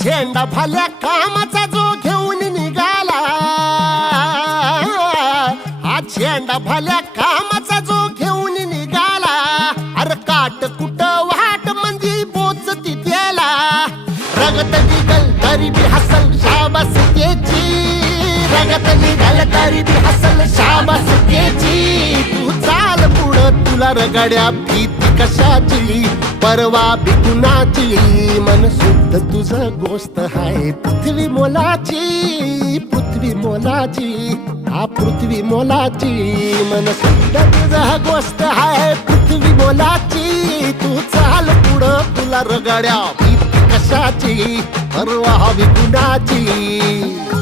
झेंडा भल्या कामाचा जो घेऊन निघाला, हा झेंडा भल्या कामाचा जो घेऊन निघाला, अरे काट कुट वाट म्हणजे पोचती त्याला, रगत निघल तरी बी हसल शाबास त्याची, रगत निघल तरी बी हसल शाबास त्याची, तू चाल पुढं तुला रगड्या भीती कशाची, परवा बी कुणाची, मन शुद्ध तुझं गोष्ट हाय पृथ्वी मोलाची, पृथ्वी मोलाची, हा पृथ्वी मोलाची, मन शुद्ध तुझं गोष्ट हाय पृथ्वी मोलाची, तू चाल पुढं तुला रगड्या भीती कशाची, परवा बी कुणाची.